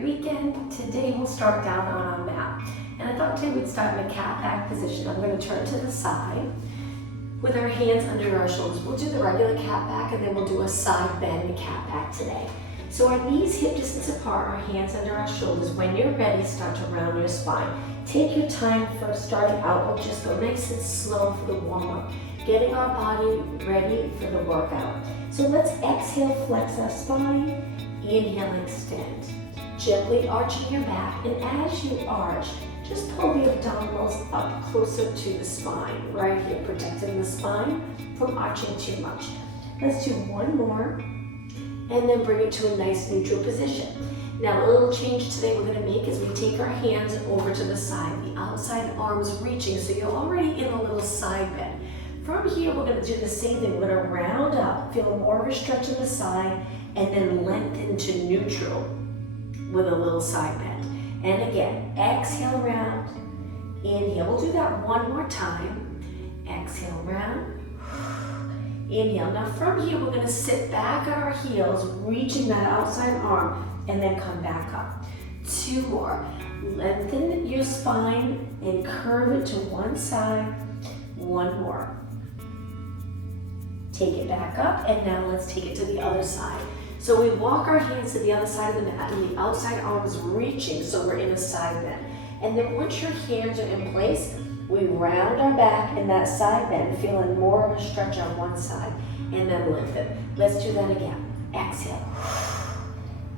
great weekend. Today we'll start down on our mat. And I thought today we'd start in a cat back position. I'm going to turn to the side with our hands under our shoulders. We'll do the regular cat back and then we'll do a side bend cat back today. So our knees hip distance apart, our hands under our shoulders. When you're ready, start to round your spine. Take your time for starting out. We'll just go nice and slow for the warm-up. Getting our body ready for the workout. So let's exhale, flex our spine. Inhale, extend. Gently arching your back, and as you arch, just pull the abdominals up closer to the spine, right here, protecting the spine from arching too much. Let's do one more, and then bring it to a nice neutral position. Now, a little change today we're gonna make is we take our hands over to the side, the outside arms reaching, so you're already in a little side bend. From here, we're gonna do the same thing. We're gonna round up, feel more of a stretch in the side, and then lengthen to neutral with a little side bend. And again, exhale, round, inhale. We'll do that one more time. Exhale, round, inhale. Now from here, we're gonna sit back at our heels, reaching that outside arm, and then come back up. Two more. Lengthen your spine and curve it to one side. One more. Take it back up, and now let's take it to the other side. So we walk our hands to the other side of the mat, and the outside arm is reaching, so we're in a side bend. And then once your hands are in place, we round our back in that side bend, feeling more of a stretch on one side, and then lengthen. Let's do that again. Exhale.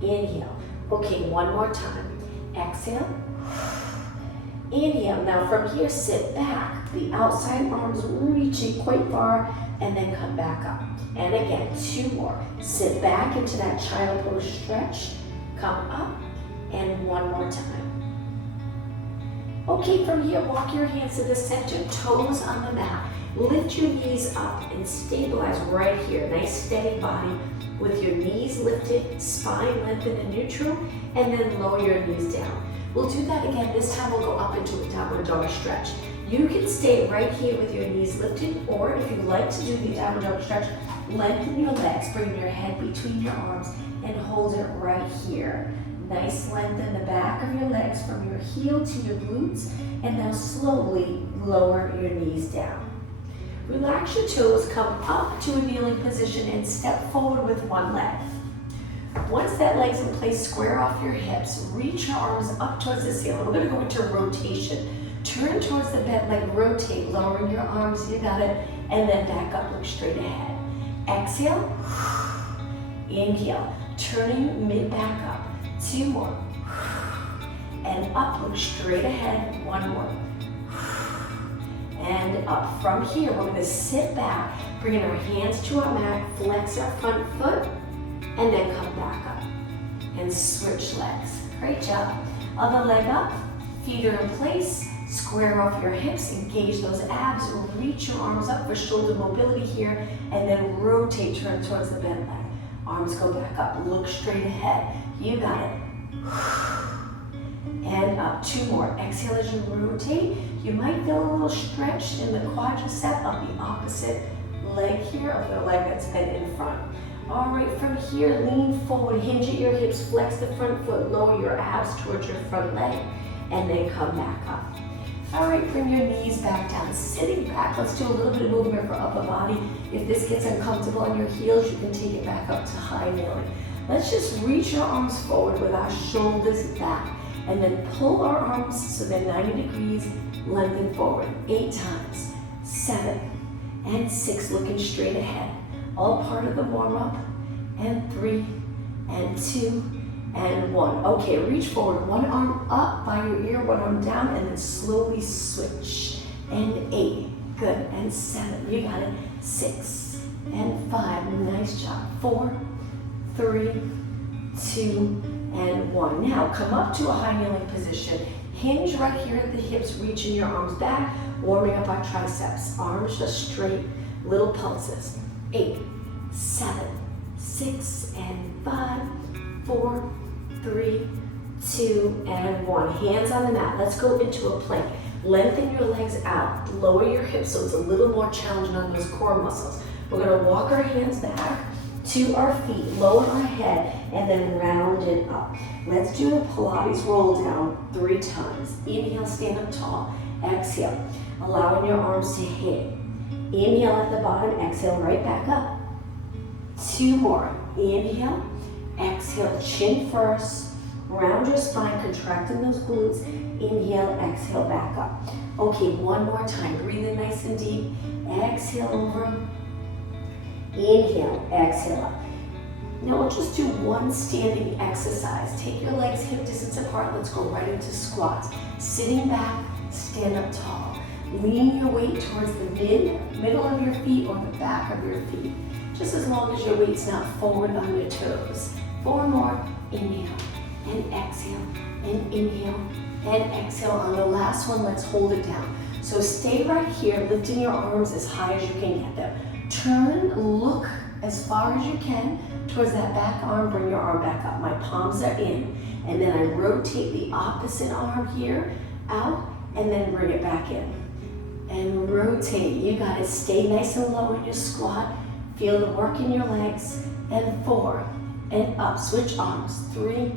Inhale. Okay, one more time. Exhale. Inhale. Now from here, sit back. The outside arms reaching quite far, and then come back up. And again, two more. Sit back into that child pose stretch, come up, and one more time. Okay, from here, walk your hands to the center, toes on the mat. Lift your knees up and stabilize right here. Nice steady body with your knees lifted, spine lengthened and neutral, and then lower your knees down. We'll do that again. This time we'll go up into a downward dog stretch. You can stay right here with your knees lifted, or if you like to do the downward dog stretch, lengthen your legs, bring your head between your arms, and hold it right here. Nice length in the back of your legs from your heel to your glutes, and now slowly lower your knees down. Relax your toes, come up to a kneeling position, and step forward with one leg. Once that leg's in place, square off your hips, reach your arms up towards the ceiling. We're gonna go into rotation. Turn towards the bent leg, rotate, lowering your arms, you got it, and then back up, look straight ahead. Exhale, inhale, turning mid back up. Two more, and up, look straight ahead, one more. And up. From here, we're gonna sit back, bringing our hands to our mat, flex our front foot, and then come back up. And switch legs. Great job. Other leg up, feet are in place. Square off your hips, engage those abs, reach your arms up for shoulder mobility here, and then rotate, turn towards the bent leg. Arms go back up, look straight ahead. You got it. And up, two more. Exhale as you rotate. You might feel a little stretch in the quadricep of the opposite leg here, of the leg that's bent in front. All right, from here, lean forward, hinge at your hips, flex the front foot, lower your abs towards your front leg, and then come back up. All right, bring your knees back down. Sitting back, let's do a little bit of movement for upper body. If this gets uncomfortable on your heels, you can take it back up to high kneeling. Let's just reach our arms forward with our shoulders back, and then pull our arms so they're 90 degrees, lengthen forward. 8 times, 7, and 6, looking straight ahead. All part of the warm-up, and 3, and 2, and 1. Okay, reach forward. One arm up by your ear, one arm down, and then slowly switch. And 8, good. And 7, you got it. 6, and 5, nice job. 4, 3, 2, and 1. Now come up to a high kneeling position. Hinge right here at the hips, reaching your arms back, warming up our triceps. Arms just straight, little pulses. 8, 7, 6, and 5, 4, 3, 2, and 1. Hands on the mat. Let's go into a plank. Lengthen your legs out. Lower your hips so it's a little more challenging on those core muscles. We're going to walk our hands back, to our feet, lower our head, and then round it up. Let's do the Pilates roll down 3 times. Inhale, stand up tall. Exhale, allowing your arms to hit. Inhale at the bottom, exhale right back up. 2 more. Inhale, exhale, chin first. Round your spine, contracting those glutes. Inhale, exhale, back up. Okay, one more time. Breathe in nice and deep. Exhale over. Inhale, exhale up. Now we'll just do one standing exercise. Take your legs hip distance apart. Let's go right into squats. Sitting back, stand up tall. Lean your weight towards the middle of your feet or the back of your feet. Just as long as your weight's not forward on your toes. 4 more. Inhale and exhale and inhale and exhale. On the last one, let's hold it down. So stay right here, lifting your arms as high as you can get them. Turn, look as far as you can towards that back arm. Bring your arm back up. My palms are in. And then I rotate the opposite arm here, out, and then bring it back in. And rotate. You got to stay nice and low in your squat. Feel the work in your legs. And 4, and up. Switch arms. 3,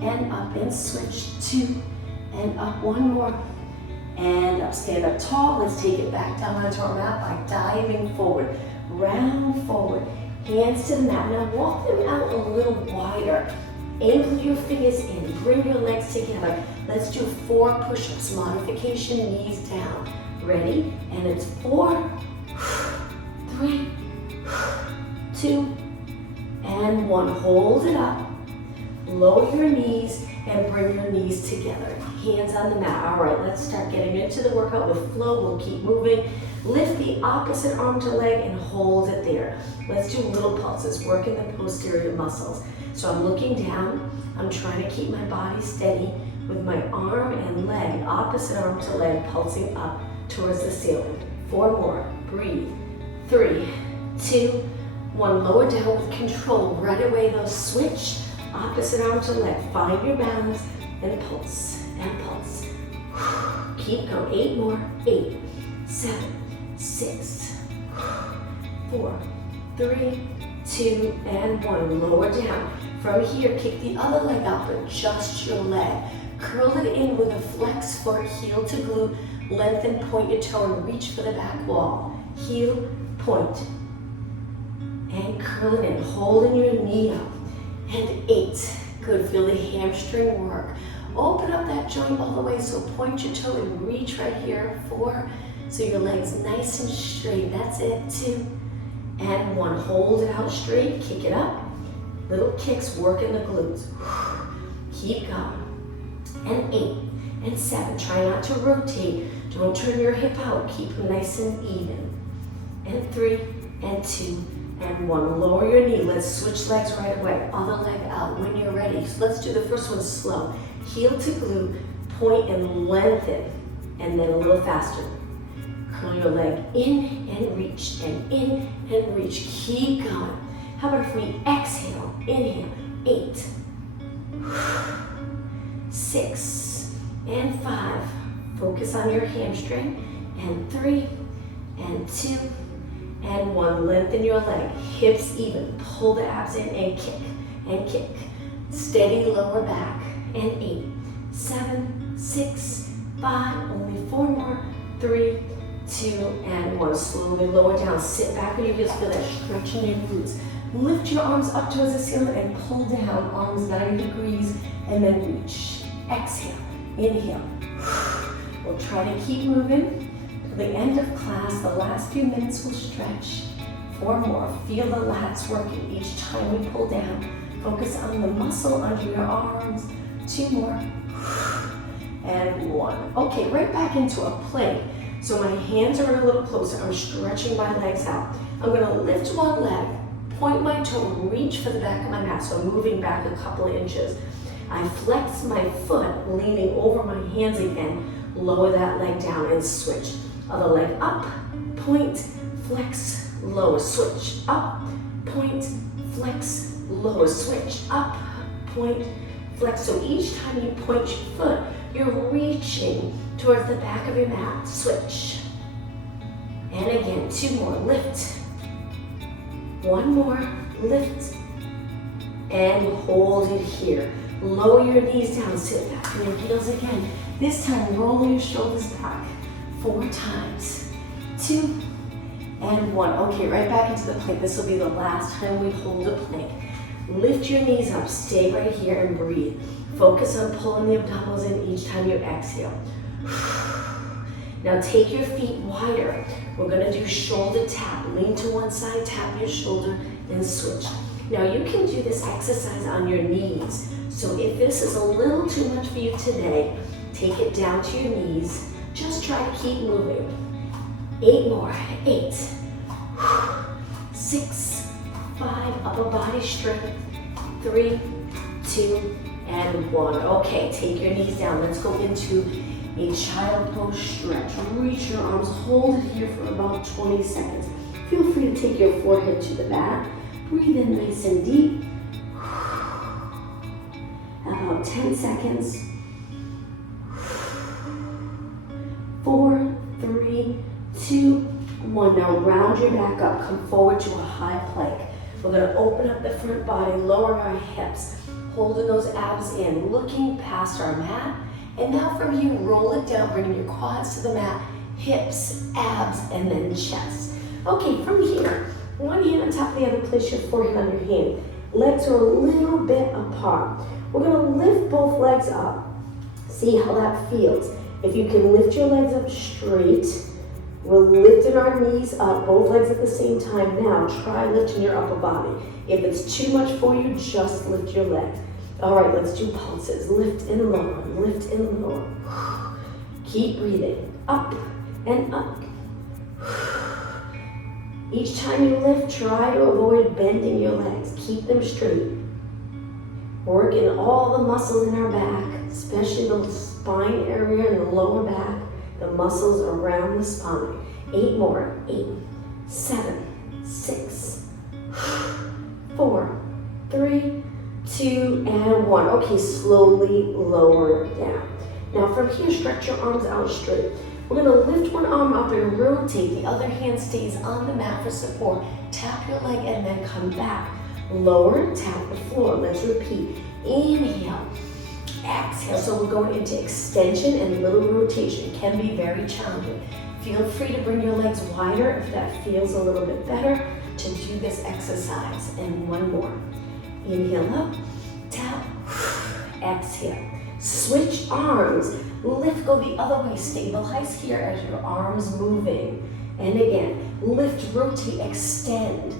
and up, and switch. 2, and up. 1 more. And up. Stand up tall. Let's take it back down onto our mat by diving forward. Round forward. Hands to the mat. Now walk them out a little wider. Angle your fingers in. Bring your legs together. Let's do 4 push-ups. Modification, knees down. Ready? And it's 4, 3, 2, and 1. Hold it up. Lower your knees and bring your knees together. Hands on the mat. All right, let's start getting into the workout with flow. We'll keep moving. Lift the opposite arm to leg and hold it there. Let's do little pulses, working the posterior muscles. So I'm looking down. I'm trying to keep my body steady with my arm and leg, opposite arm to leg, pulsing up towards the ceiling. 4 more. Breathe. 3, 2, 1. Lower down with control. Right away, those switch. Opposite arm to leg. Find your balance and pulse and pulse. Keep going. 8 more. 8, 7, 6, 4, 3, 2, and 1. Lower down. From here, kick the other leg up. Adjust your leg. Curl it in with a flex foot, heel to glute. Lengthen, point your toe, and reach for the back wall. Heel, point, and curl it in. Holding your knee up. And 8. Good. Feel the hamstring work. Open up that joint all the way, so point your toe and reach right here. 4. So your leg's nice and straight. That's it. 2, and 1. Hold it out straight. Kick it up. Little kicks, working the glutes. Keep going. And 8, and 7. Try not to rotate. Don't turn your hip out. Keep them nice and even. And 3, and 2, and 1. Lower your knee. Let's switch legs right away. Other leg out when you're ready. So let's do the first one slow. Heel to glute, point and lengthen, and then a little faster. Curl your leg in and reach, and in and reach. Keep going. How about if we exhale, inhale, 8, 6, and 5. Focus on your hamstring, and 3, and 2, and 1. Lengthen your leg, hips even. Pull the abs in and kick, and kick. Steady lower back, and 8, 7, 6, 5, only 4 more, 3, 2, and 1. Slowly lower down. Sit back on your heels. Feel that stretch in your glutes. Lift your arms up towards the ceiling and pull down. Arms 90 degrees, and then reach. Exhale. Inhale. We'll try to keep moving to the end of class. The last few minutes will stretch. 4 more. Feel the lats working each time we pull down. Focus on the muscle under your arms. 2 more. And 1. Okay, right back into a plank. So my hands are a little closer. I'm stretching my legs out. I'm going to lift one leg, point my toe, reach for the back of my mat. So I'm moving back a couple of inches. I flex my foot, leaning over my hands again. Lower that leg down and switch. Other leg up, point, flex, lower, switch. Up, point, flex, lower, switch. Up, point, flex. So each time you point your foot, you're reaching towards the back of your mat. Switch. And again, 2 more. Lift. 1 more. lift, and hold it here. Lower your knees down, sit back on your heels again. This time, roll your shoulders back 4 times. 2 and 1. Okay, right back into the plank. This will be the last time we hold a plank. Lift your knees up, stay right here and breathe. Focus on pulling the abdominals in each time you exhale. Now take your feet wider. We're gonna do shoulder tap. Lean to one side, tap your shoulder, and switch. Now you can do this exercise on your knees. So if this is a little too much for you today, take it down to your knees. Just try to keep moving. 8 more, 8, 6, 5, upper body strength, 3, 2, and 1. Okay, take your knees down. Let's go into a child pose stretch. Reach your arms, hold it here for about 20 seconds. Feel free to take your forehead to the back. Breathe in nice and deep. About 10 seconds. 4, 3, 2, 1. Now round your back up. Come forward to a high plank. We're going to open up the front body, lower our hips, holding those abs in, looking past our mat. And now from here, roll it down, bringing your quads to the mat, hips, abs, and then chest. Okay, from here, one hand on top of the other, place your forehead on your hand. Legs are a little bit apart. We're gonna lift both legs up. See how that feels. If you can lift your legs up straight, we're lifting our knees up, both legs at the same time. Now, try lifting your upper body. If it's too much for you, just lift your legs. All right, let's do pulses. Lift and lower, lift and lower. Keep breathing, up and up. Each time you lift, try to avoid bending your legs. Keep them straight. Working all the muscles in our back, especially the spine area and the lower back, the muscles around the spine. 8 more, 8, 7, 6, 4, 3, 2, and 1. Okay, slowly lower down. Now from here, stretch your arms out straight. We're gonna lift one arm up and rotate. The other hand stays on the mat for support. Tap your leg and then come back. Lower, tap the floor. Let's repeat. Inhale, exhale. So we're going into extension and little rotation. Can be very challenging. Feel free to bring your legs wider if that feels a little bit better to do this exercise. And one more. Inhale up, tap, exhale. Switch arms. Lift, go the other way. Stabilize here as your arms moving. And again, lift, rotate, extend.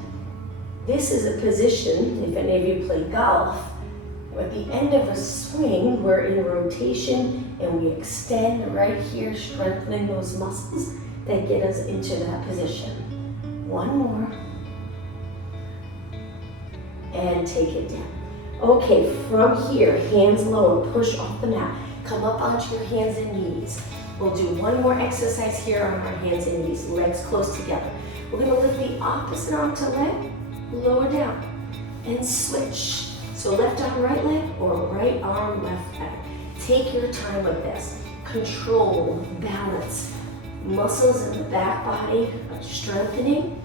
This is a position, if any of you play golf, at the end of a swing, we're in rotation and we extend right here, strengthening those muscles that get us into that position. One more. And take it down. Okay, from here, hands lower, push off the mat. Come up onto your hands and knees. We'll do one more exercise here on our hands and knees, legs close together. We're gonna lift the opposite arm to leg, lower down, and switch. So left arm, right leg, or right arm, left leg. Take your time with this. Control, balance. Muscles in the back body are strengthening.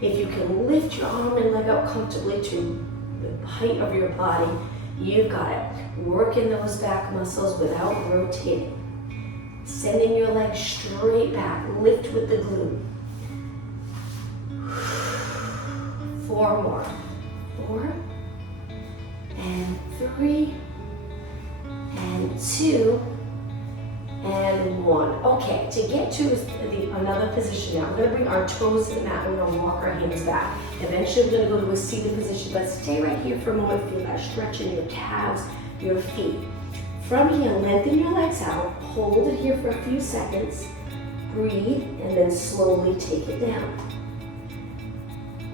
If you can lift your arm and leg up comfortably to the height of your body, you've got it. Working those back muscles without rotating. Sending your legs straight back. Lift with the glute. 4 more. 4, and 3, and 2, and 1. Okay, to get to another position now, we're going to bring our toes to the mat. We're going to walk our hands back. Eventually, we're going to go to a seated position, but stay right here for a moment. Feel that stretch in your calves, your feet. From here, lengthen your legs out. Hold it here for a few seconds. Breathe, and then slowly take it down.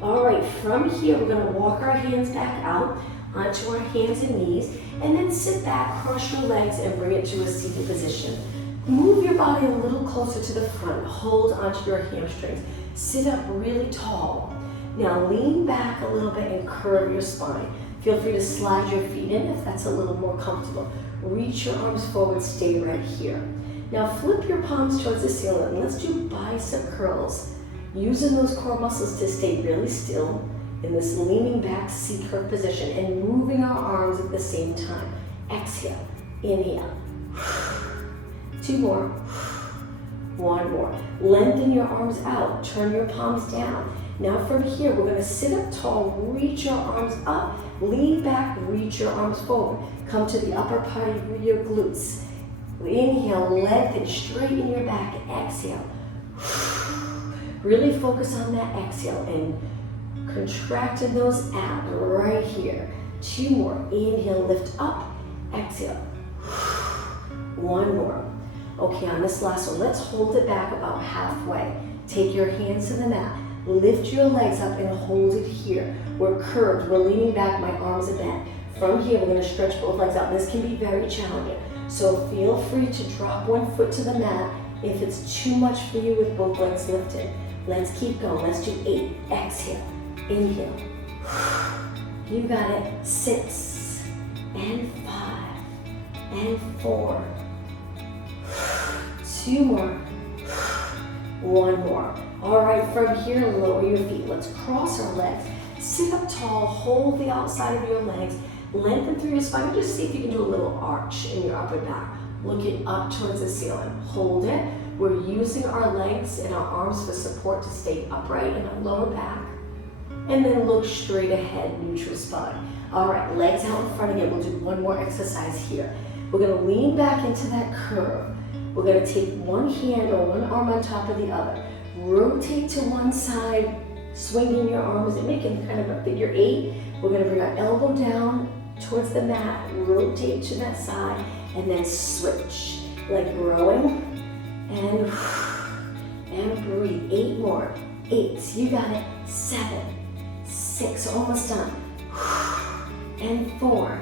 All right, from here, we're gonna walk our hands back out onto our hands and knees, and then sit back, cross your legs, and bring it to a seated position. Move your body a little closer to the front. Hold onto your hamstrings. Sit up really tall. Now lean back a little bit and curve your spine. Feel free to slide your feet in if that's a little more comfortable. Reach your arms forward, stay right here. Now flip your palms towards the ceiling. Let's do bicep curls. Using those core muscles to stay really still. in this leaning back C curve position and moving our arms at the same time. Exhale, inhale. 2 more. 1 more. Lengthen your arms out, turn your palms down. Now from here, we're gonna sit up tall, reach your arms up, lean back, reach your arms forward. Come to the upper part of your glutes. Inhale, lengthen, straighten your back, exhale. Really focus on that exhale and contracting those abs right here. 2 more, inhale, lift up, exhale. 1 more. Okay, on this last one, let's hold it back about halfway. Take your hands to the mat. Lift your legs up and hold it here. We're curved, we're leaning back, my arms are bent. From here, we're gonna stretch both legs out. This can be very challenging. So feel free to drop one foot to the mat if it's too much for you with both legs lifted. Let's keep going, let's do 8. Exhale, inhale. You got it. 6 and 5 and 4. 2 more. 1 more. All right, from here, lower your feet. Let's cross our legs. Sit up tall, hold the outside of your legs, lengthen through your spine. Just see if you can do a little arch in your upper back. Looking up towards the ceiling. Hold it. We're using our legs and our arms for support to stay upright in our lower back. And then look straight ahead, neutral spine. All right, legs out in front again. We'll do one more exercise here. We're gonna lean back into that curve. We're gonna take one hand or one arm on top of the other. Rotate to one side, swinging your arms and making kind of a figure 8. We're gonna bring our elbow down towards the mat, rotate to that side, and then switch. Like rowing, and breathe. 8 more. 8, you got it. 7, 6, almost done. And 4,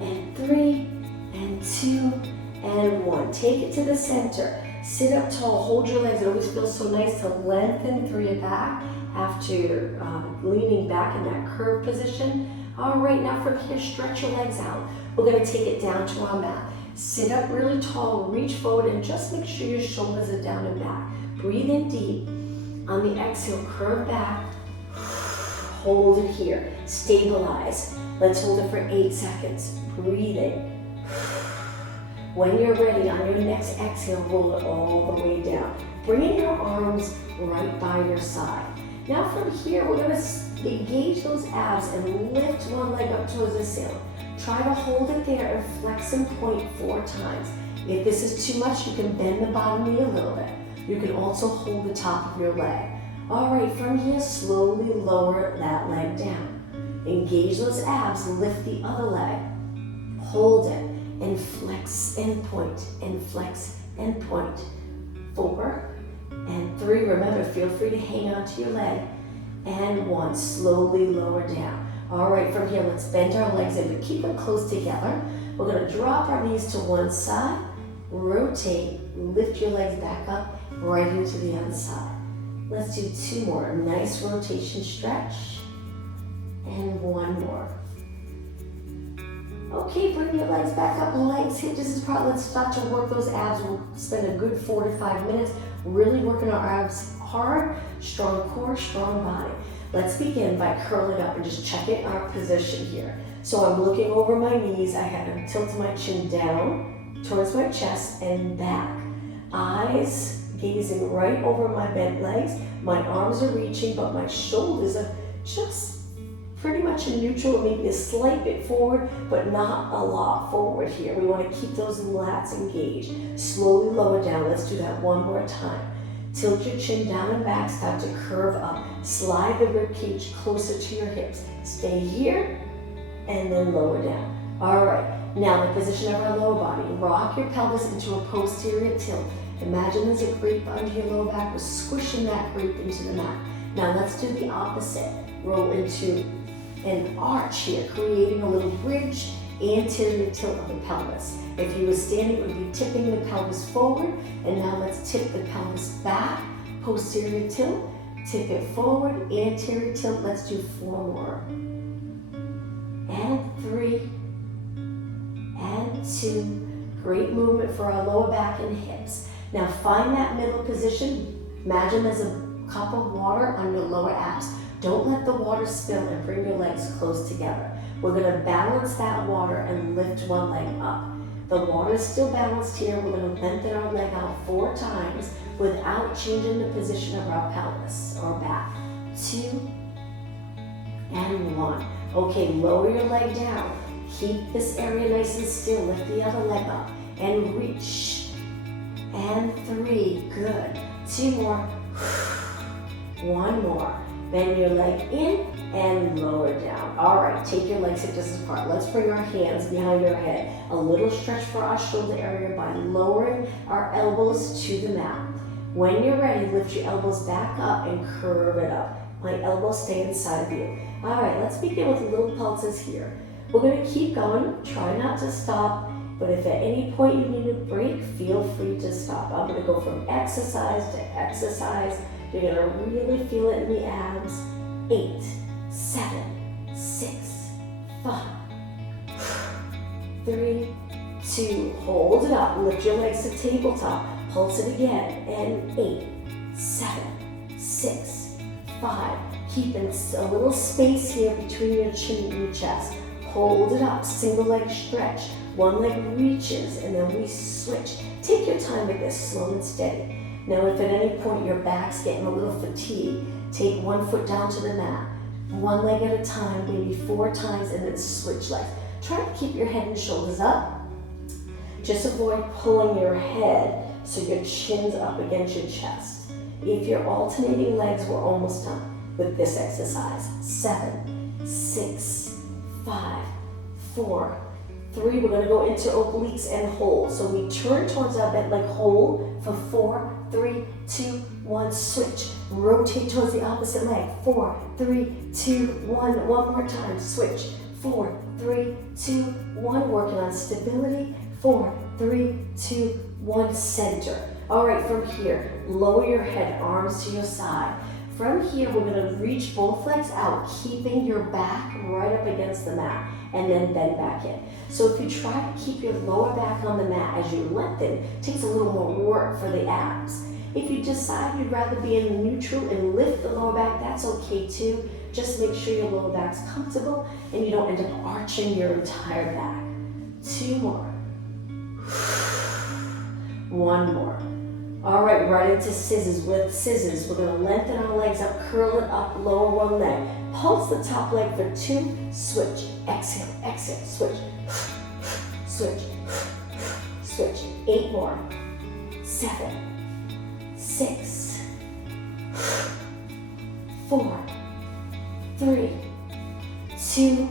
and 3, and 2, and 1. Take it to the center. Sit up tall, hold your legs. It always feels so nice to lengthen through your back after leaning back in that curved position. All right, now from here, stretch your legs out. We're gonna take it down to our mat. Sit up really tall, reach forward, and just make sure your shoulders are down and back. Breathe in deep. On the exhale, curve back. Hold it here. Stabilize. Let's hold it for 8 seconds. Breathing. When you're ready, on your next exhale, roll it all the way down. Bringing your arms right by your side. Now from here, we're gonna engage those abs and lift one leg up towards the ceiling. Try to hold it there and flex and point 4 times. If this is too much, you can bend the bottom knee a little bit. You can also hold the top of your leg. All right, from here, slowly lower that leg down. Engage those abs, lift the other leg. Hold it and flex and point and flex and point. 4 and 3, remember, feel free to hang on to your leg. And 1, slowly lower down. All right, from here, let's bend our legs in, but keep them close together. We're gonna drop our knees to one side, rotate, lift your legs back up, right into the other side. Let's do 2 more, nice rotation stretch, and 1 more. Okay, bring your legs back up, legs hinges is probably, let's start to work those abs. We'll spend a good 4 to 5 minutes really working our abs hard, strong core, strong body. Let's begin by curling up and just checking our position here. So I'm looking over my knees, I have tilted my chin down towards my chest and back. Eyes gazing right over my bent legs. My arms are reaching, but my shoulders are just pretty much in neutral, maybe a slight bit forward, but not a lot forward here. We want to keep those lats engaged. Slowly lower down. Let's do that one more time. Tilt your chin down and back, start to curve up. Slide the rib cage closer to your hips. Stay here, and then lower down. All right, now the position of our lower body. Rock your pelvis into a posterior tilt. Imagine there's a grape under your lower back. We're squishing that grape into the mat. Now let's do the opposite. Roll into an arch here, creating a little bridge, anterior tilt of the pelvis. If you were standing, it would be tipping the pelvis forward. And now let's tip the pelvis back, posterior tilt, tip it forward, anterior tilt. Let's do 4 more. And 3, and 2. Great movement for our lower back and hips. Now find that middle position. Imagine there's a cup of water on your lower abs. Don't let the water spill and bring your legs close together. We're gonna balance that water and lift one leg up. The water is still balanced here. We're gonna lengthen our leg out 4 times without changing the position of our pelvis or back. 2 and 1. Okay, lower your leg down. Keep this area nice and still. Lift the other leg up and reach. And 3, good. 2 more. 1 more. Bend your leg in and lower down. All right, take your legs hip distance apart. Let's bring our hands behind your head. A little stretch for our shoulder area by lowering our elbows to the mat. When you're ready, lift your elbows back up and curve it up. My elbows stay inside of you. All right, let's begin with little pulses here. We're gonna keep going. Try not to stop, but if at any point you need a break, feel free to stop. I'm gonna go from exercise to exercise. You're gonna really feel it in the abs. 8, 7, 6, 5, 3, 2, hold it up. Lift your legs to tabletop. Pulse it again. And 8, 7, 6, 5. Keeping a little space here between your chin and your chest. Hold it up. Single leg stretch. One leg reaches and then we switch. Take your time with this, slow and steady. Now if at any point your back's getting a little fatigued, take one foot down to the mat. One leg at a time, maybe 4 times, and then switch legs. Try to keep your head and shoulders up. Just avoid pulling your head so your chin's up against your chest. If you're alternating legs, we're almost done with this exercise. 7, 6, 5, 4, 3. We're gonna go into obliques and hold. So we turn towards our bent leg, hold for 4, 3, 2, 1, switch. Rotate towards the opposite leg. 4, 3, 2, 1. One more time, switch. 4, 3, 2, 1. Working on stability. 4, 3, 2, 1, center. All right, from here, lower your head, arms to your side. From here, we're gonna reach both legs out, keeping your back right up against the mat, and then bend back in. So if you try to keep your lower back on the mat as you lengthen, it takes a little more work for the abs. If you decide you'd rather be in neutral and lift the lower back, that's okay too. Just make sure your lower back's comfortable and you don't end up arching your entire back. 2 more. 1 more. All right, right into scissors. With scissors, we're gonna lengthen our legs up, curl it up, lower one leg. Pulse the top leg for 2, switch. Exhale, exhale, switch. Switch, switch. 8 more. 7, 6, 4, 3, 2.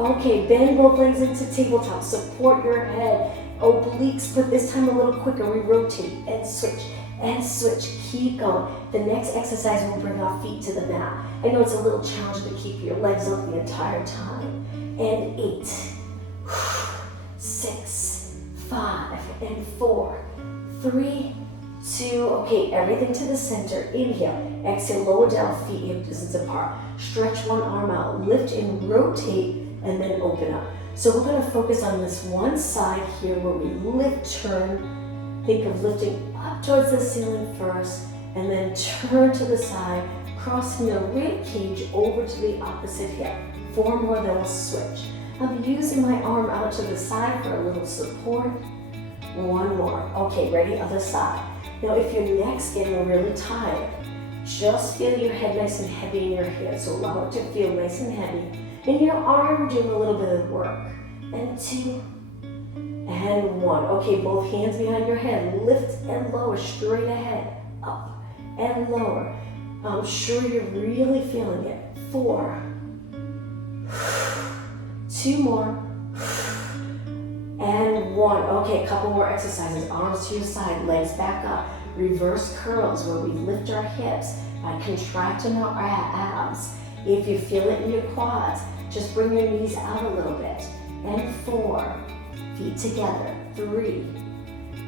Okay, bend both legs into tabletop. Support your head. Obliques, but this time a little quicker. We rotate and switch and switch. Keep going. The next exercise will bring our feet to the mat. I know it's a little challenging to keep your legs up the entire time. And 8, 6, 5, and 4, 3, 2. Okay, everything to the center. Inhale. Exhale, lower down, feet hip distance apart. Stretch one arm out. Lift and rotate, and then open up. So we're going to focus on this one side here where we lift, turn. Think of lifting up towards the ceiling first, and then turn to the side, crossing the rib cage over to the opposite hip. 4 more, then we'll switch. I'm using my arm out to the side for a little support. 1 more. Okay, ready? Other side. Now if your neck's getting really tired, just feel your head nice and heavy in your hands. So allow it to feel nice and heavy. And your arm doing a little bit of work. And 2, and 1. Okay, both hands behind your head. Lift and lower, straight ahead. Up and lower. I'm sure you're really feeling it. 4. 2 more. And 1. Okay, a couple more exercises. Arms to your side, legs back up. Reverse curls where we lift our hips by contracting our abs. If you feel it in your quads, just bring your knees out a little bit. And 4, feet together. 3.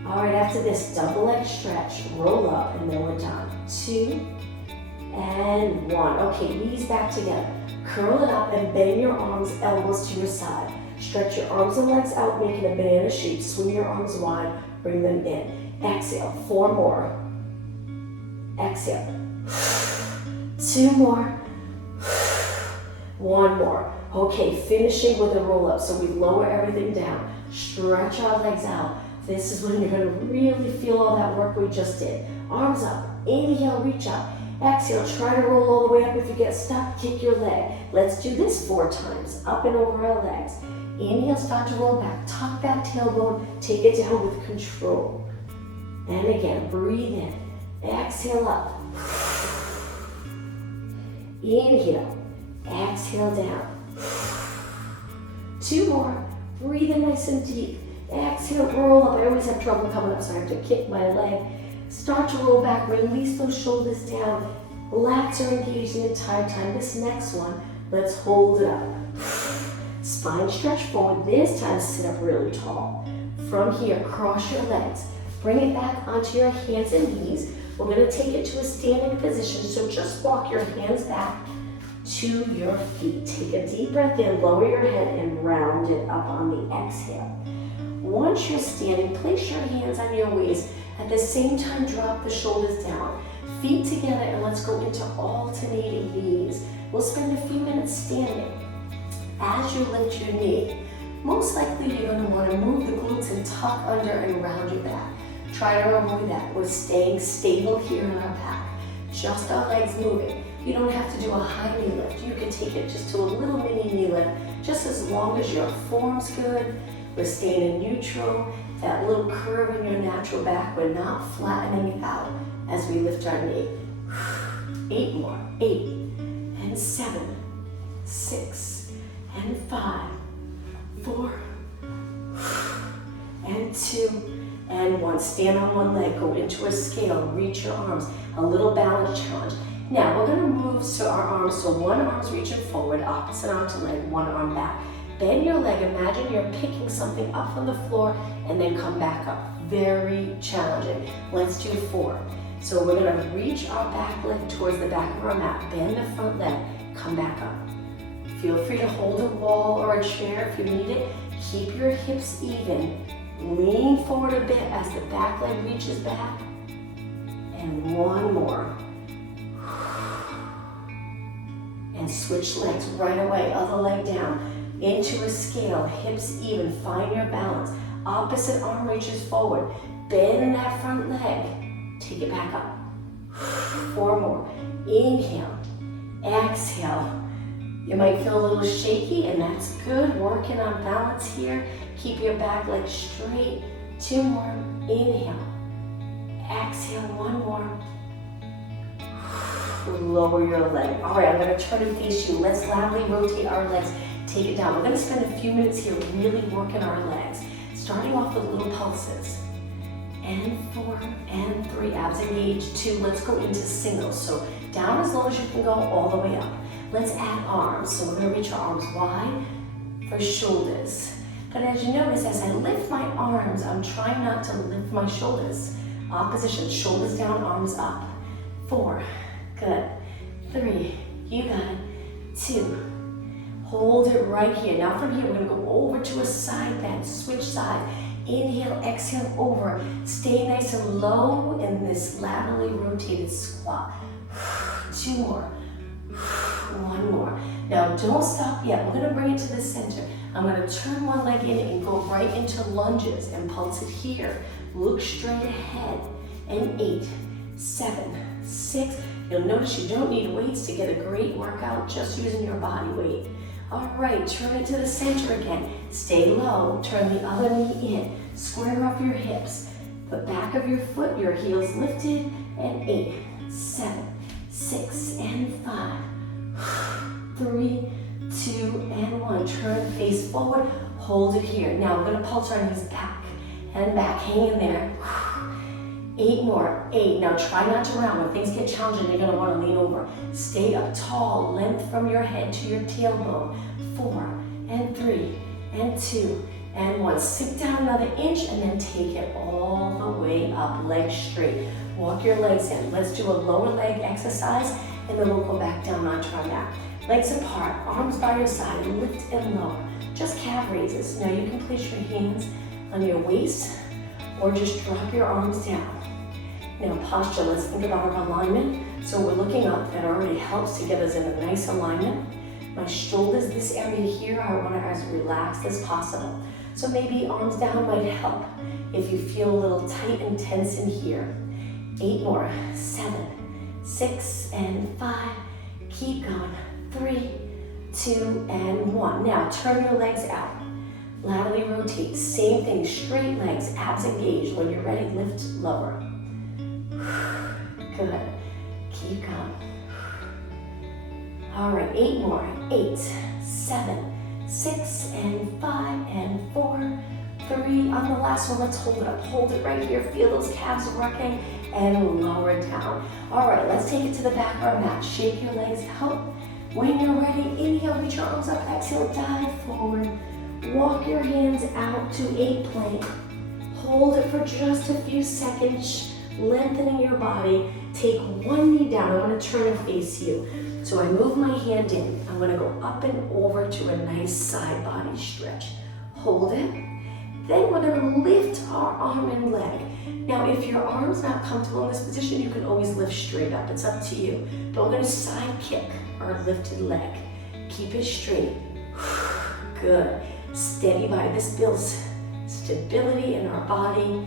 All right, after this, double leg stretch, roll up, and then we're done. 2, and 1. Okay, knees back together. Curl it up and bend your arms, elbows to your side. Stretch your arms and legs out, making a banana shape. Swing your arms wide, bring them in. Exhale, 4 more. Exhale. 2 more. One more. Okay, finishing with a roll up. So we lower everything down. Stretch our legs out. This is when you're going to really feel all that work we just did. Arms up. Inhale, reach up. Exhale, try to roll all the way up. If you get stuck, kick your leg. Let's do this 4 times. Up and over our legs. Inhale, start to roll back. Tuck that tailbone. Take it down with control. And again, breathe in. Exhale up. Inhale. Exhale down. 2 more. Breathe in nice and deep. Exhale, roll up. I always have trouble coming up, so I have to kick my leg. Start to roll back. Release those shoulders down. Lats are engaged the entire time. This next one, let's hold it up. Spine stretch forward. This time, sit up really tall. From here, cross your legs. Bring it back onto your hands and knees. We're going to take it to a standing position, so just walk your hands back to your feet. Take a deep breath in, lower your head, and round it up on the exhale. Once you're standing, place your hands on your waist. At the same time, drop the shoulders down. Feet together, and let's go into alternating knees. We'll spend a few minutes standing. As you lift your knee, most likely you're going to want to move the glutes and tuck under and round your back. Try to avoid that. We're staying stable here in our back. Just our legs moving. You don't have to do a high knee lift. You can take it just to a little mini knee lift, just as long as your form's good. We're staying in neutral. That little curve in your natural back, we're not flattening it out as we lift our knee. 8 more. 8 and 7, 6 and 5, 4 and 2 and 1. Stand on one leg, go into a scale, reach your arms. A little balance challenge. Now we're going to move so our arms, so one arm's reaching forward, opposite arm to leg, one arm back. Bend your leg, imagine you're picking something up from the floor and then come back up. Very challenging. Let's do 4. So we're going to reach our back leg towards the back of our mat. Bend the front leg, come back up. Feel free to hold a wall or a chair if you need it. Keep your hips even. Lean forward a bit as the back leg reaches back. And 1 more. And switch legs right away. Other leg down. Into a scale, hips even. Find your balance. Opposite arm reaches forward. Bend that front leg. Take it back up. 4 more. Inhale. Exhale. You might feel a little shaky, and that's good. Working on balance here. Keep your back leg straight. 2 more. Inhale. Exhale. 1 more. Lower your leg. All right, I'm going to turn and face you. Let's loudly rotate our legs. Take it down. We're going to spend a few minutes here really working our legs. Starting off with little pulses. And 4 and 3. Abs engaged. 2. Let's go into singles. So down as low as you can go, all the way up. Let's add arms. So we're going to reach our arms wide for shoulders. But as you notice, as I lift my arms, I'm trying not to lift my shoulders. Opposition. Shoulders down, arms up. 4. Good. 3. You got it. 2. Hold it right here. Now from here, we're going to go over to a side bend. Switch sides. Inhale, exhale, over. Stay nice and low in this laterally rotated squat. 2 more. 1 more. Now don't stop yet. We're going to bring it to the center. I'm going to turn one leg in and go right into lunges and pulse it here. Look straight ahead. And 8, 7, 6. You'll notice you don't need weights to get a great workout, just using your body weight. All right, turn it to the center again. Stay low, turn the other knee in. Square up your hips. The back of your foot, your heels lifted. And 8, 7, 6, and 5. 3, 2, and 1. Turn, face forward, hold it here. Now we're gonna pulse our knees back and back, hang in there. 8 more, 8. Now try not to round. When things get challenging, you're gonna wanna lean over. Stay up tall, length from your head to your tailbone. 4, and 3, and 2, and 1. Sit down another inch and then take it all the way up, legs straight. Walk your legs in. Let's do a lower leg exercise, and then we'll go back down onto our mat. Legs apart, arms by your side, lift and lower. Just calf raises. Now you can place your hands on your waist or just drop your arms down. Now posture, let's think about our alignment. So we're looking up, that already helps to get us in a nice alignment. My shoulders, this area here, I want to as relaxed as possible. So maybe arms down might help if you feel a little tight and tense in here. 8 more, 7, 6, and 5. Keep going. 3, 2, and 1. Now turn your legs out. Laterally rotate. Same thing, straight legs, abs engaged. When you're ready, lift lower. Good. Keep going. All right, 8 more. 8, 7, 6, and 5, and 4, 3. On the last one, let's hold it up. Hold it right here. Feel those calves working and lower it down. All right, let's take it to the back of our mat. Shake your legs out. When you're ready, inhale, reach your arms up. Exhale, dive forward. Walk your hands out to a plank. Hold it for just a few seconds, lengthening your body. Take one knee down. I want to turn and face you. So I move my hand in. I'm going to go up and over to a nice side body stretch. Hold it. Then we're going to lift our arm and leg. Now, if your arm's not comfortable in this position, you can always lift straight up. It's up to you. But we're going to side kick our lifted leg. Keep it straight. Good. Steady body. This builds stability in our body.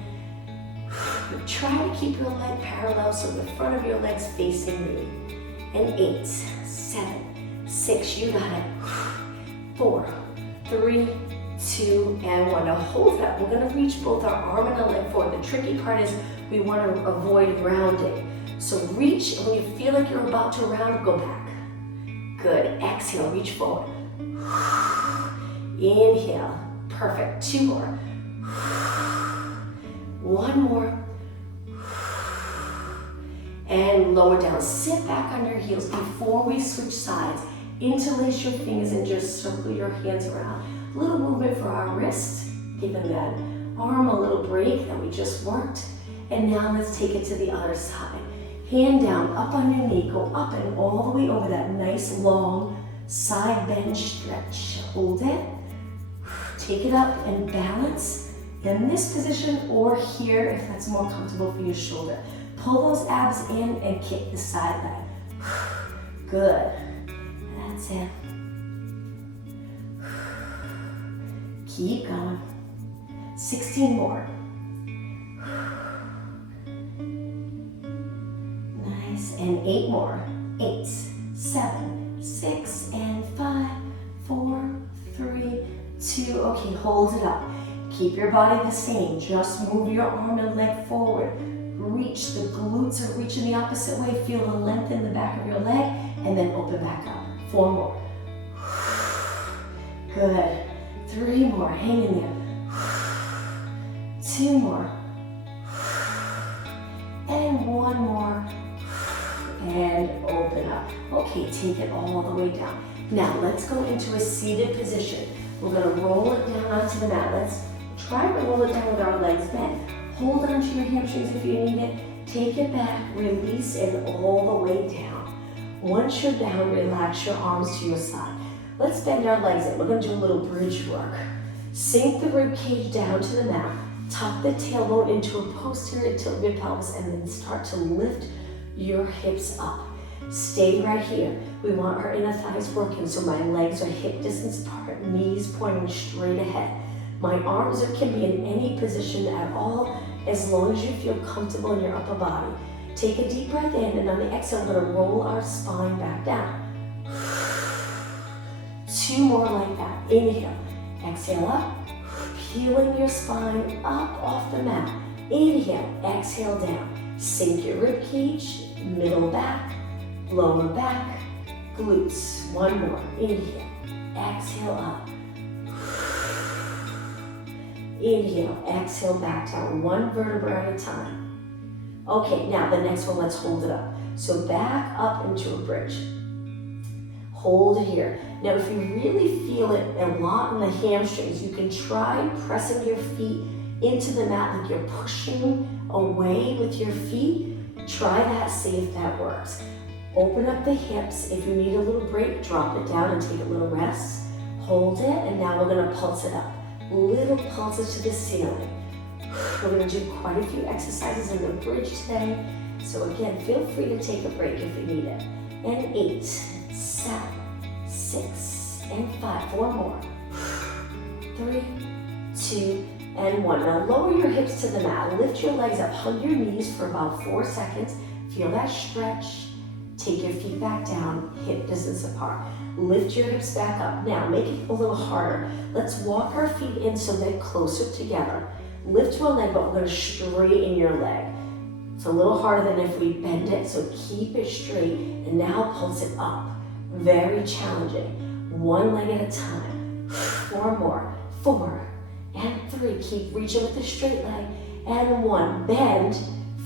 Try to keep your leg parallel so the front of your leg's facing you. And 8, 7, 6, you got it. 4, 3, 2, and 1. Now hold that. We're going to reach both our arm and our leg forward. The tricky part is we want to avoid rounding. So reach, and when you feel like you're about to round, go back. Good. Exhale, reach forward. Inhale. Perfect. 2 more. 1 more. And lower down. Sit back on your heels before we switch sides. Interlace your fingers and just circle your hands around. A little movement for our wrist, giving that arm a little break that we just worked. And now let's take it to the other side. Hand down, up on your knee, go up and all the way over that nice long side bend stretch. Hold it. Take it up and balance in this position or here if that's more comfortable for your shoulder. Pull those abs in and kick the side leg. Good. That's it. Keep going. 16 more. Nice. And 8 more. 8, 7, 6, and 5, 4, 3, 2. Okay, hold it up. Keep your body the same. Just move your arm and leg forward. Reach, the glutes are reaching the opposite way. Feel the length in the back of your leg and then open back up. 4 more. Good. 3 more. Hang in there. 2 more. And 1 more. And open up. Okay, take it all the way down. Now let's go into a seated position. We're going to roll it down onto the mat. Let's try to roll it down with our legs bent. Hold on to your hamstrings if you need it. Take it back, release, and all the way down. Once you're down, relax your arms to your side. Let's bend our legs in. We're going to do a little bridge work. Sink the rib cage down to the mat. Tuck the tailbone into a posterior tilt of your pelvis and then start to lift your hips up. Stay right here. We want our inner thighs working so my legs are hip distance apart, knees pointing straight ahead. My arms can be in any position at all as long as you feel comfortable in your upper body. Take a deep breath in and on the exhale, we're going to roll our spine back down. 2 more like that. Inhale. Exhale up. Peeling your spine up off the mat. Inhale. Exhale down. Sink your rib cage. Middle back. Lower back. Glutes. 1 more. Inhale. Exhale up. Inhale, exhale back down, 1 vertebra at a time. Okay, now the next one, let's hold it up. So back up into a bridge. Hold it here. Now if you really feel it a lot in the hamstrings, you can try pressing your feet into the mat like you're pushing away with your feet. Try that, see if that works. Open up the hips. If you need a little break, drop it down and take a little rest. Hold it, and now we're gonna pulse it up. Little pulses to the ceiling. We're going to do quite a few exercises in the bridge today. So again, feel free to take a break if you need it. And 8, 7, 6, and 5. 4 more. 3, 2, and 1. Now lower your hips to the mat. Lift your legs up. Hug your knees for about 4 seconds. Feel that stretch. Take your feet back down, hip distance apart. Lift your hips back up. Now make it a little harder. Let's walk our feet in so they're closer together. Lift one leg, but we're going to straighten your leg. It's a little harder than if we bend it, so keep it straight. And now pulse it up. Very challenging. One leg at a time. 4 more. 4 and 3. Keep reaching with the straight leg. And 1. Bend.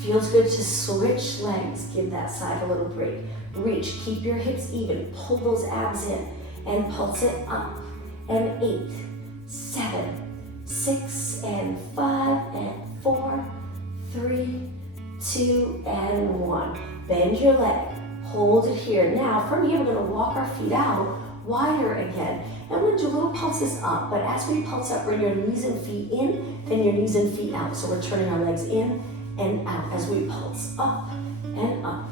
Feels good to switch legs. Give that side a little break. Reach. Keep your hips even. Pull those abs in. And pulse it up. And 8, 7, 6, and 5, and 4, 3, 2, and 1. Bend your leg. Hold it here. Now, from here, we're going to walk our feet out wider again. And we're going to do little pulses up. But as we pulse up, bring your knees and feet in, then your knees and feet out. So we're turning our legs in and out as we pulse up and up.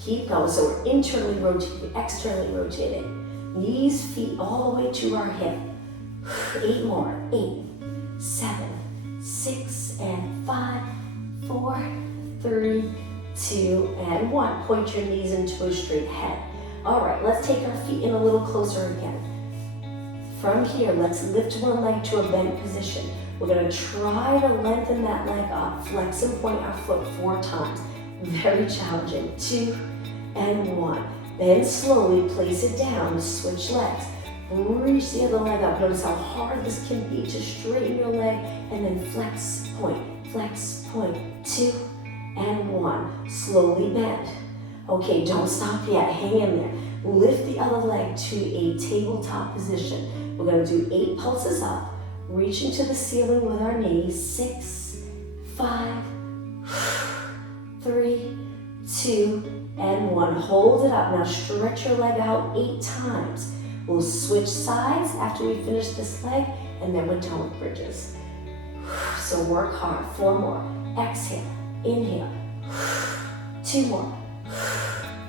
Keep going. So we're internally rotating, externally rotating. Knees, feet, all the way to our hip. 8 more. 8, 7, 6, and 5, 4, 3, 2, and 1. Point your knees into a straight head. All right, let's take our feet in a little closer again. From here, let's lift one leg to a bent position. We're going to try to lengthen that leg up. Flex and point our foot 4 times. Very challenging. 2 and 1. Then slowly place it down. Switch legs. Reach the other leg up. Notice how hard this can be to straighten your leg and then flex, point, 2 and 1. Slowly bend. Okay, don't stop yet. Hang in there. Lift the other leg to a tabletop position. We're going to do 8 pulses up. Reaching to the ceiling with our knees. 6, 5, 3, 2, and 1. Hold it up. Now stretch your leg out 8 times. We'll switch sides after we finish this leg, and then we're done with bridges. So work hard. 4 more. Exhale. Inhale. 2 more.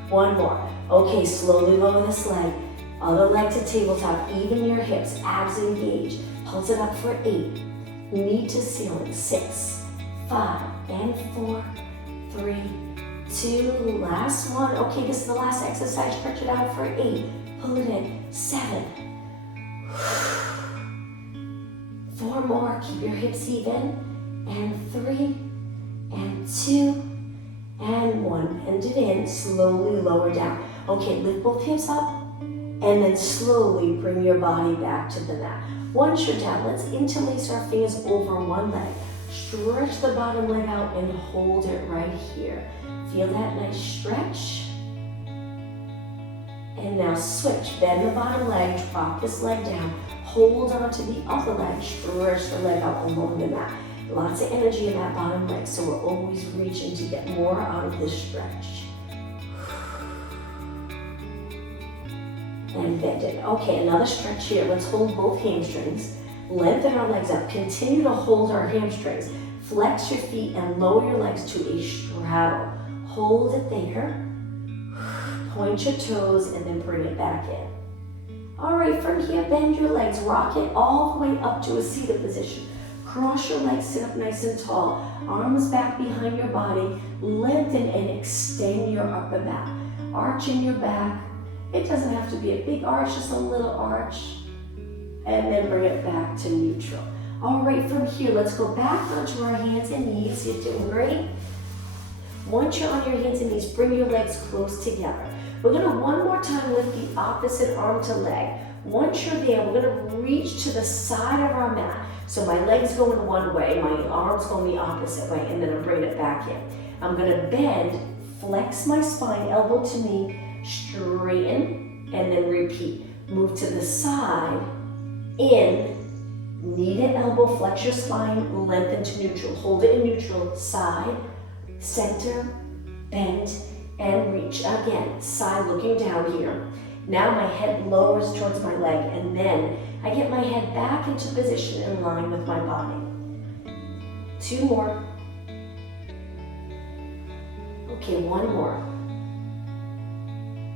1 more. Okay, slowly lower this leg. Other leg to tabletop. Even your hips. Abs engage. Pulse it up for 8. Knee to ceiling. 6, 5, and 4, 3, 2. Last one. Okay, this is the last exercise. Stretch it out for 8. Pull it in. 7. 4 more. Keep your hips even. And 3, and 2, and 1. Bend it in. Slowly lower down. Okay, lift both hips up. And then slowly bring your body back to the mat. Once you're down, let's interlace our fingers over one leg. Stretch the bottom leg out and hold it right here. Feel that nice stretch. And now switch. Bend the bottom leg, drop this leg down. Hold on to the other leg. Stretch the leg out along the mat. Lots of energy in that bottom leg, so we're always reaching to get more out of this stretch. And bend it. Okay, another stretch here. Let's hold both hamstrings. Lengthen our legs up. Continue to hold our hamstrings. Flex your feet and lower your legs to a straddle. Hold it there. Point your toes and then bring it back in. All right, from here, bend your legs. Rock it all the way up to a seated position. Cross your legs, sit up nice and tall. Arms back behind your body. Lengthen and extend your upper back. Arching your back. It doesn't have to be a big arch, just a little arch. And then bring it back to neutral. All right, from here, let's go back onto our hands and knees. You're doing great. Once you're on your hands and knees, bring your legs close together. We're gonna one more time lift the opposite arm to leg. Once you're there, we're gonna reach to the side of our mat. So my legs going one way, my arms going the opposite way, and then I bring it back in. I'm gonna bend, flex my spine, elbow to knee, straighten, and then repeat. Move to the side, in, knee to elbow, flex your spine, lengthen to neutral. Hold it in neutral, side, center, bend, and reach. Again, side looking down here. Now my head lowers towards my leg, and then I get my head back into position in line with my body. 2 more. Okay, 1 more.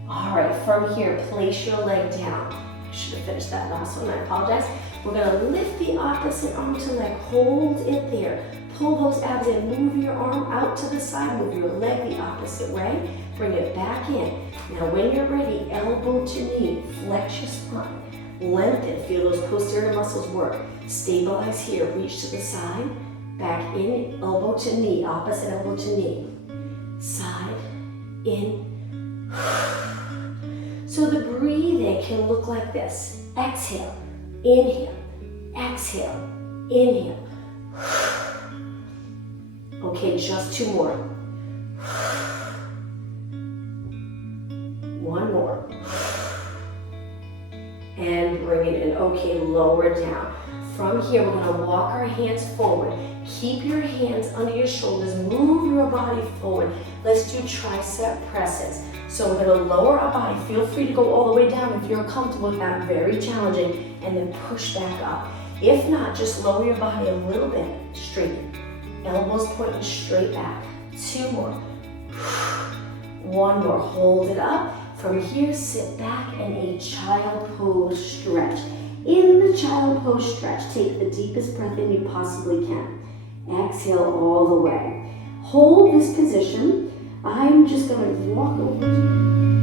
All right, from here, place your leg down. I should have finished that last one, I apologize. We're gonna lift the opposite arm to leg, hold it there. Pull those abs in, move your arm out to the side, move your leg the opposite way, bring it back in. Now when you're ready, elbow to knee, flex your spine, lengthen, feel those posterior muscles work. Stabilize here, reach to the side, back in, elbow to knee, opposite elbow to knee. Side, in. So the breathing can look like this. Exhale, inhale, exhale, inhale. Okay, just 2 more. 1 more. And bring it in. Okay, lower down. From here, we're gonna walk our hands forward. Keep your hands under your shoulders. Move your body forward. Let's do tricep presses. So we're gonna lower our body. Feel free to go all the way down if you're comfortable with that. Very challenging. And then push back up. If not, just lower your body a little bit. Straighten. Elbows pointing straight back. 2 more. 1 more. Hold it up. From here, sit back and a child pose stretch. In the child pose stretch, take the deepest breath in you possibly can. Exhale all the way. Hold this position. I'm just going to walk over to you.